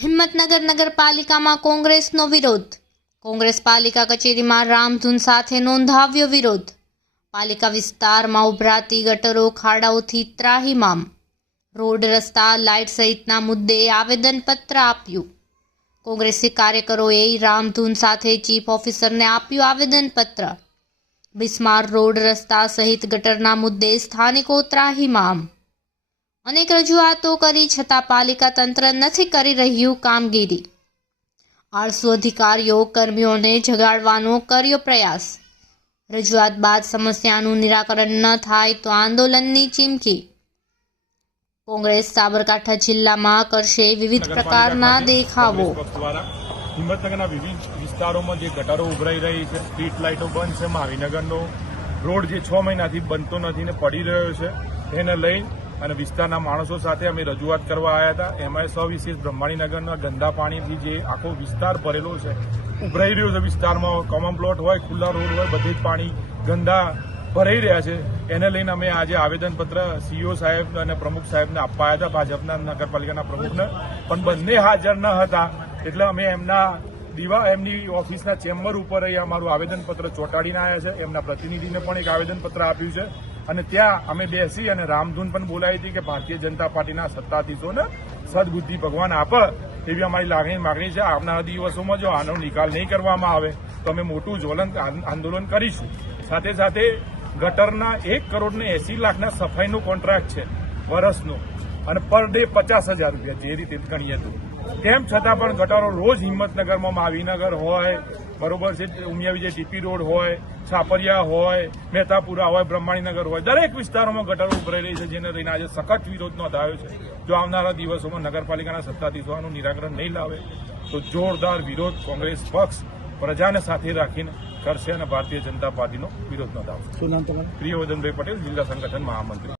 હિંમતનગર નગરપાલિકામાં કોંગ્રેસનો વિરોધ. કોંગ્રેસ પાલિકા કચેરીમાં રામધૂન સાથે નોંધાવ્યો વિરોધ. પાલિકા વિસ્તારમાં ઉભરાતી ગટરો ખાડાઓથી ત્રાહિમામ રોડ, રસ્તા, લાઇટ સહિતના મુદ્દે આવેદનપત્ર આપ્યું. કોંગ્રેસી કાર્યકરોએ રામધૂન સાથે ચીફ ઓફિસરને આપ્યું આવેદનપત્ર. બિસ્માર રોડ, રસ્તા સહિત ગટરના મુદ્દે સ્થાનિકો ત્રાહિમામ અનેક રજૂઆતો કરી છતાં પાલિકા તંત્ર નથી કરી રહ્યું કામગીરી. આળસુ અધિકારીઓ કર્મીઓને જગાડવાનો કર્યો પ્રયાસ. રજૂઆત બાદ સમસ્યાનું નિરાકરણ ન થાય તો આંદોલનની ચીમકી. કોંગ્રેસ સાબરકાંઠા જિલ્લામાં કરશે વિવિધ પ્રકારના દેખાવો. હિંમતનગરના વિવિધ વિસ્તારોમાં જે ગટારો ઉભરાઈ રહી છે સ્ટ્રીટ લાઇટો બંધ છે મહાવીનગરનો રોડ જે છ મહિનાથી બનતો નથી ને પડી રહ્યો છે તેને લઈ અને વિસ્તારના માણસો સાથે અમે રજૂઆત કરવા આવ્યા હતા. એમાં સવિશેષ બ્રહ્માણીનગરના ગંદા પાણીથી જે આખો વિસ્તાર ભરેલો છે, ઉભરાઈ રહ્યો છે વિસ્તારમાં. કોમન પ્લોટ હોય, ખુલ્લા રોડ હોય, બધે જ પાણી ગંદા ભરાઈ રહ્યા છે. એને લઈને અમે આજે આવેદનપત્ર સીઓ સાહેબ અને પ્રમુખ સાહેબને આપવા હતા, ભાજપના નગરપાલિકાના પ્રમુખને. પણ બંને હાજર ન હતા, એટલે અમે એમના દીવા, એમની ઓફિસના ચેમ્બર ઉપર અહીં અમારું આવેદનપત્ર ચોંટાડીને આવ્યા છે. એમના પ્રતિનિધિને પણ એક આવેદનપત્ર આપ્યું છે. અને ત્યાં અમે બેસી અને રામધૂન પણ બોલાવી હતી કે ભારતીય જનતા પાર્ટીના સત્તાધીશોને સદબુદ્ધિ ભગવાન આપે એવી અમારી લાગણી માગણી છે. આવનારા દિવસોમાં જો આનો નિકાલ નહીં કરવામાં આવે, તો અમે મોટું જ્વલંત આંદોલન કરીશું. સાથે સાથે ગટરના એક કરોડ ને એસી લાખના સફાઈનું કોન્ટ્રાક્ટ છે વર્ષનો અને પર ડે પચાસ હજાર રૂપિયા, જે રીતે ગણીએ તો. તેમ છતાં પણ ગટરો રોજ હિંમતનગરમાં માવીનગર હોય બરોબર છે ઉમિયા વિજય ટીપી રોડ હોય છાપરિયા હોય મહેતાપુરા હોય બ્રહ્માણીનગર હોય દરેક વિસ્તારોમાં ગટરો ઉભરાઈ રહી છે જેને લઈને આજે સખત વિરોધ નોંધાયો છે. જો આવનારા દિવસોમાં નગરપાલિકાના સત્તાધીશો આનું નિરાકરણ નહીં લાવે તો જોરદાર વિરોધ કોંગ્રેસ પક્ષ પ્રજાને સાથે રાખીને કરશે અને ભારતીય જનતા પાર્ટીનો વિરોધ નોંધાવશે. પ્રિયવર્ધનભાઈ પટેલ જિલ્લા સંગઠન મહામંત્રી.